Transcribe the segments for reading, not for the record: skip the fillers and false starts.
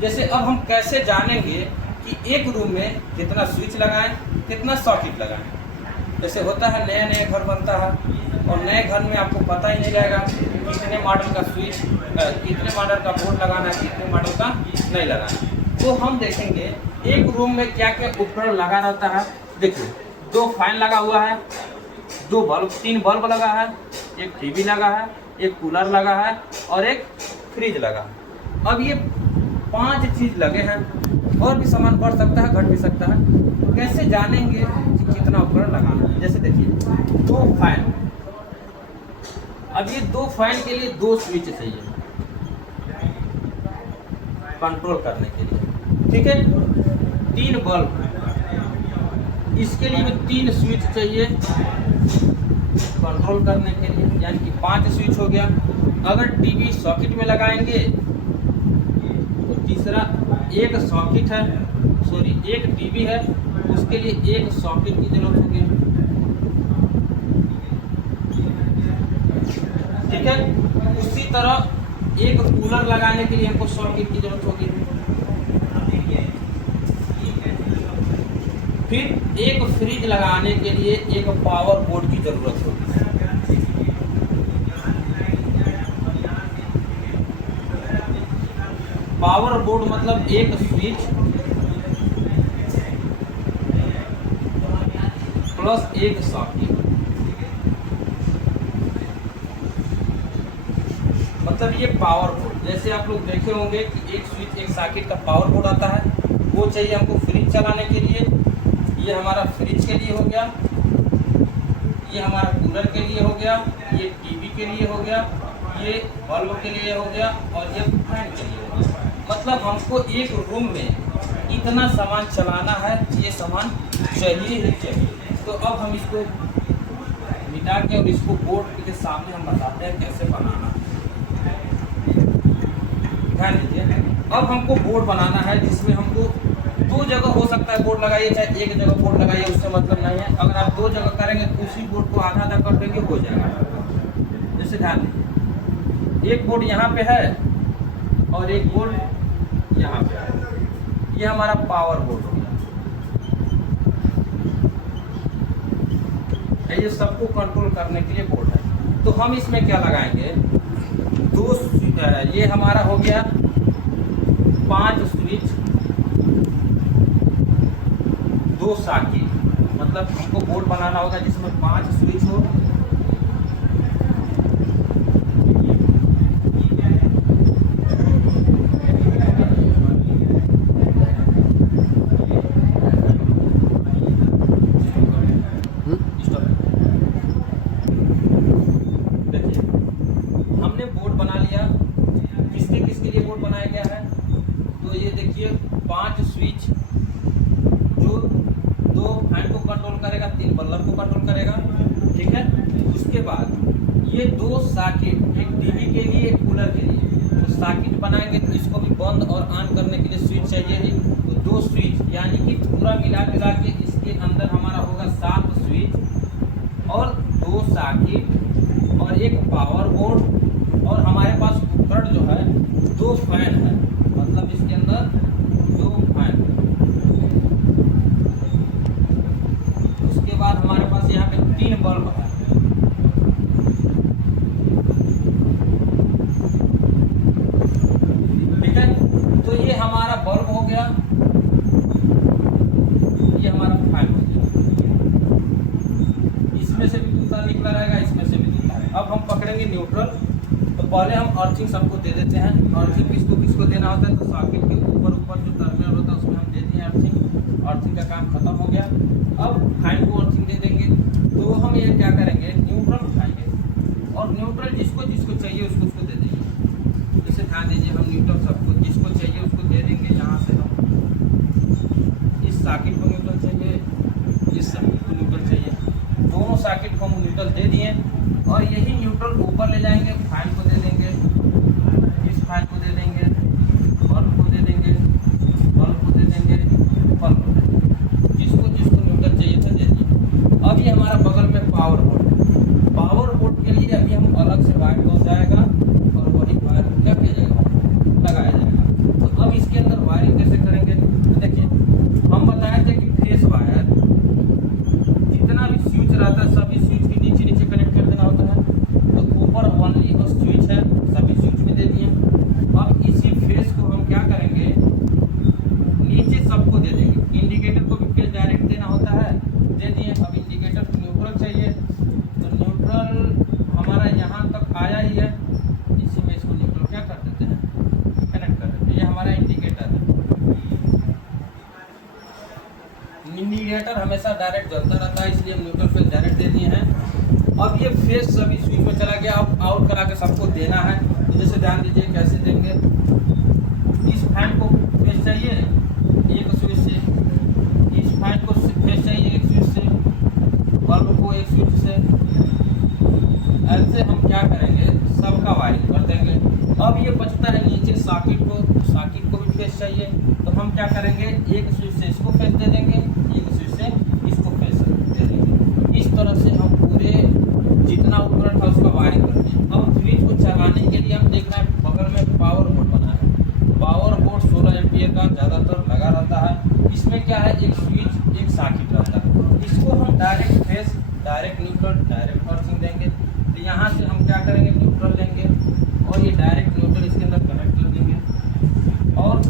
जैसे अब हम कैसे जानेंगे कि एक रूम में कितना स्विच लगाएं, कितना सॉकेट लगाएं। जैसे होता है नया नया घर बनता है और नए घर में आपको पता ही नहीं रहेगा कितने मॉडल का स्विच, कितने मॉडल का बोर्ड लगाना है, कितने मॉडल का नहीं लगाना है। तो हम देखेंगे एक रूम में क्या क्या उपकरण लगा रहता है। देखिए 2 फैन लगा हुआ है, 2 बल्ब, 3 बल्ब लगा है, एक टीवी लगा है, एक कूलर लगा है और एक फ्रिज लगा है। अब ये 5 चीज लगे हैं, और भी सामान बढ़ सकता है, घट भी सकता है। कैसे जानेंगे कि कितना उपकरण लगाना है? जैसे देखिए 2 फैन, अब ये 2 फैन के लिए 2 स्विच चाहिए कंट्रोल करने के लिए, ठीक है। 3 बल्ब, इसके लिए भी 3 स्विच चाहिए कंट्रोल करने के लिए, यानी कि 5 स्विच हो गया। अगर टीवी सॉकेट में लगाएंगे तो तीसरा एक सॉकेट है, सॉरी एक टीवी है, उसके लिए एक सॉकेट की जरूरत होगी, ठीक है। उसी तरह एक कूलर लगाने के लिए हमको सॉकेट की जरूरत होगी, फिर एक फ्रिज लगाने के लिए एक पावर बोर्ड की जरूरत होगी। पावर बोर्ड मतलब एक स्विच प्लस एक सॉकेट, मतलब ये पावर बोर्ड। जैसे आप लोग देखे होंगे कि एक स्विच एक सॉकेट का पावर बोर्ड आता है, वो चाहिए हमको फ्रिज चलाने के लिए। ये हमारा फ्रिज के लिए हो गया, ये हमारा कूलर के लिए हो गया, ये टीवी के लिए हो गया, ये बल्ब के लिए हो गया और ये फैन के लिए हो गया। मतलब हमको एक रूम में इतना सामान चलाना है, ये सामान चाहिए ही चाहिए। तो अब हम इसको मिटा के और इसको बोर्ड के सामने हम बताते हैं कैसे बनाना। ध्यान दीजिए, अब हमको बोर्ड बनाना है जिसमें हमको 2 जगह हो सकता है बोर्ड लगाइए, चाहे एक जगह बोर्ड लगाइए, उससे मतलब नहीं है। अगर आप 2 जगह करेंगे तो उसी बोर्ड को आधा आधा कर देंगे, हो जाएगा। जैसे ध्यान दीजिए, एक बोर्ड यहाँ पे है और एक बोर्ड यहाँ पे है, ये हमारा पावर बोर्ड हो गया। ये सबको कंट्रोल करने के लिए बोर्ड है। तो हम इसमें क्या लगाएंगे, 2 ये हमारा हो गया 5 स्विच, 2 सॉकेट, मतलब हमको बोर्ड बनाना होगा जिसमें 5 स्विच हो, हमने बोर्ड बना लिया। किसके किसके लिए बोर्ड बनाया गया है? तो ये देखिए 5 स्विच जो 2 फैन को कंट्रोल करेगा, 3 बल्ब को कंट्रोल करेगा, ठीक है। उसके बाद ये 2 सॉकेट, एक टीवी के लिए एक कूलर के लिए। तो सॉकेट बनाएंगे तो इसको भी बंद और ऑन करने के लिए स्विच चाहिए ही। तो 2 स्विच, यानी कि पूरा मिला के इसके अंदर हमारा होगा 7 स्विच और 2 सॉकेट और एक पावर बोर्ड, और हमारे पास उपकरण जो है 2 फैन है, मतलब इसके अंदर 2 फैन। उसके बाद हमारे पास यहाँ पे 3 बल्ब है, ठीक है। तो ये हमारा बल्ब हो गया, ये हमारा फैन हो गया। इसमें से भी दूसरा निकला रहेगा, इसमें से भी दूसरा रहेगा। अब हम पकड़ेंगे न्यूट्रल। तो पहले हम अर्थिंग सबको दे देते हैं। अर्थिंग किसको किसको देना होता है, तो सॉकेट के ऊपर जो टर्मिनल होता है उसमें हम देते हैं अर्थिंग। अर्थिंग का काम खत्म हो गया। अब फैन को अर्थिंग दे देंगे। तो हम ये क्या करेंगे, न्यूट्रल उठाएंगे और न्यूट्रल जिसको जिसको चाहिए उसको उसको दे देंगे। जैसे ध्यान दीजिए, हम न्यूट्रल सबको जिसको चाहिए उसको दे देंगे। यहाँ से हम इस सॉकेट को न्यूट्रल चाहिए, इस सॉकेट को न्यूट्रल चाहिए, दोनों सॉकेट को हम न्यूट्रल दे दिए। और यही न्यूट्रल ऊपर ले जाएंगे, फैन को दे देंगे, इस फैन को दे देंगे, बल्ब को दे देंगे, बल्ब को दे देंगे, बल्ब को दे देंगे, जिसको जिसको न्यूट्रल चाहिए था दे दिए। अब ये हमारा बगल में पावर बोर्ड है। पावर बोर्ड के लिए अभी हम अलग से वायर हो जाएगा और वही वायर क्या किया जाएगा, लगाया जाएगा। तो अब इसके अंदर जनरेटर हमेशा डायरेक्ट जलता रहता है, इसलिए हम न्यूट्रल फेज डायरेक्ट दे दिए हैं। अब ये फेज सभी स्विच में चला गया। अब आउट करा के सबको देना है, तो जैसे ध्यान दीजिए कैसे देंगे। इस फैन को फेज चाहिए एक स्विच से, इस फैन को फेज चाहिए एक स्विच से, बल्ब को एक स्विच से। ऐसे हम क्या करेंगे, सबका वायरिंग कर देंगे। अब ये बचता है नीचे सॉकेट को भी फेज चाहिए, तो हम क्या करेंगे, एक स्विच से इसको फेज दे देंगे, एक स्विच से इसको फेज दे देंगे। इस तरह से हम पूरे जितना उपकरण था उसका वायरिंग करते हैं। अब स्विच को चलाने के लिए हम देख रहे हैं बगल में पावर बोर्ड बना है। पावर बोर्ड 16 एम्पियर का ज़्यादातर लगा रहता है। इसमें क्या है, एक स्विच एक सॉकेट रहता है। इसको हम direct phase, direct neutral, direct earthing देंगे। तो यहाँ से हम क्या करेंगे, न्यूट्रल लेंगे और ये डायरेक्ट न्यूट्रल इसके अंदर कनेक्ट कर देंगे और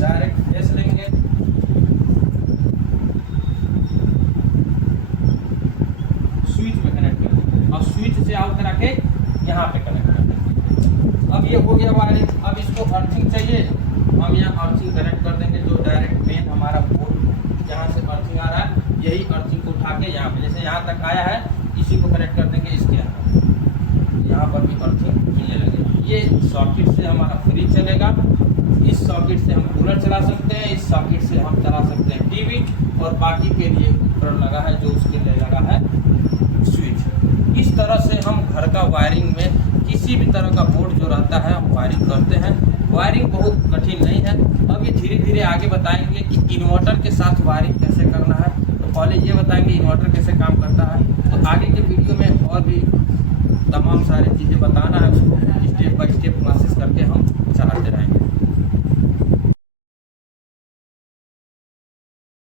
डायरेक्ट फेस लेंगे। स्विच में कनेक्ट कर देंगे और स्विच से आउट करा के यहाँ पे कनेक्ट कर देंगे। अब ये हो गया वायरिंग। अब इसको अर्थिंग चाहिए, हम यहाँ अर्थिंग कनेक्ट कर देंगे। जो डायरेक्ट मेन हमारा बोर्ड जहाँ से अर्थिंग आ रहा है, यही अर्थिंग को उठा के यहाँ पे जैसे यहाँ तक आया है, इसी को कनेक्ट कर देंगे इसके यहाँ पर भी अर्थिंग मिलने लगे। ये सॉकेट से हमारा फ्रिज चलेगा, इस सॉकेट से हम कूलर चला सकते हैं, इस सॉकेट से हम चला सकते हैं टीवी, और बाकी के लिए उपकरण लगा है जो उसके लिए लगा है स्विच। इस तरह से हम घर का वायरिंग में किसी भी तरह का बोर्ड जो रहता है हम वायरिंग करते हैं। वायरिंग बहुत कठिन नहीं है। अब ये धीरे धीरे आगे बताएंगे कि इन्वर्टर के साथ वायरिंग कैसे करना है। तो पहले ये बताएंगे इन्वर्टर कैसे काम करता है, तो आगे के वीडियो में और भी तमाम सारी चीज़ें बताना है।